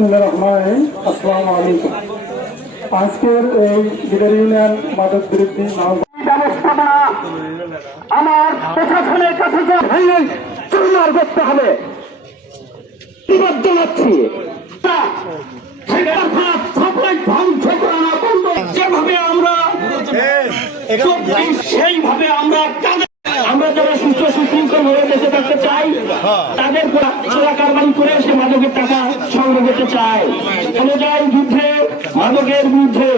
বিসমিল্লাহির রহমানির রহিম। আসসালামু আলাইকুম। আজকের এই বিদার ইউনিয়ন মাদক বিরোধী ব্যবস্থাপনা আমার প্রশাসনের কাছে চুরমার করতে হবে। জানাচ্ছি যেভাবে আমরা সেইভাবে আমরা যারা সুস্থ সুশৃঙ্খল ভাবে বেঁচে থাকতে চাই, তাদের চোরা কারবারি করে সে মাদকের টাকা সংগ্রহ করতে চায়। অনুযায়ী যুদ্ধে মাদকের বিরুদ্ধে,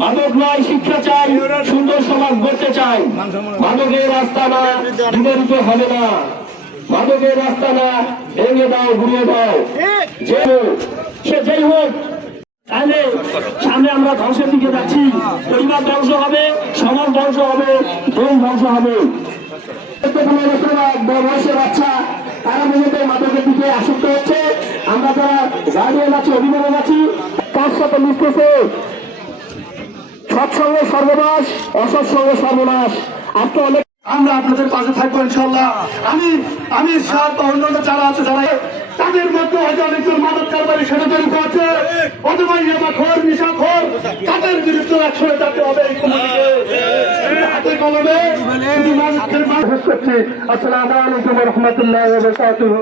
মাদক নয় শিক্ষা চাই, সুন্দর সমাজ গড়তে চাই। মাদকের রাস্তা না বিবরিত হবে না, মাদকের রাস্তা না ভেঙে দাও, ঘুরিয়ে দাও। সে যেই হোক, তাহলে সামনে আমরা ধ্বংসের দিকে যাচ্ছি। পরিবার ধ্বংস হবে, সমাজ ধ্বংস হবে, দেশ ধ্বংস হবে। বয়সের বাচ্চা তারা নিজেদের মাদকের দিকে আসক্ত হচ্ছে। আমরা যারা গার্ডিয়ান আছি, অভিভাবক আছি, তার সাথে মিশতেছে সৎসঙ্গে সর্বনাশ, অসৎসঙ্গে সর্বনাশ। আজকে অনেক আমরা আপনাদের পাশে থাকবো ইনশাল্লাহ। আমি সাত অন্যান্য যারা আছে, যারা তাদের মধ্যে হয়তো অনেকজন মাদক কারবারির সাথে জড়িত আছে, অথবা ইয়াবাখোর, নিশাখোর, তাদের বিরুদ্ধে একসঙ্গে থাকতে হবে। হাতে কলমে আসসালামু আলাইকুম ওয়া রাহমাতুল্লাহি ওয়া বারাকাতুহু।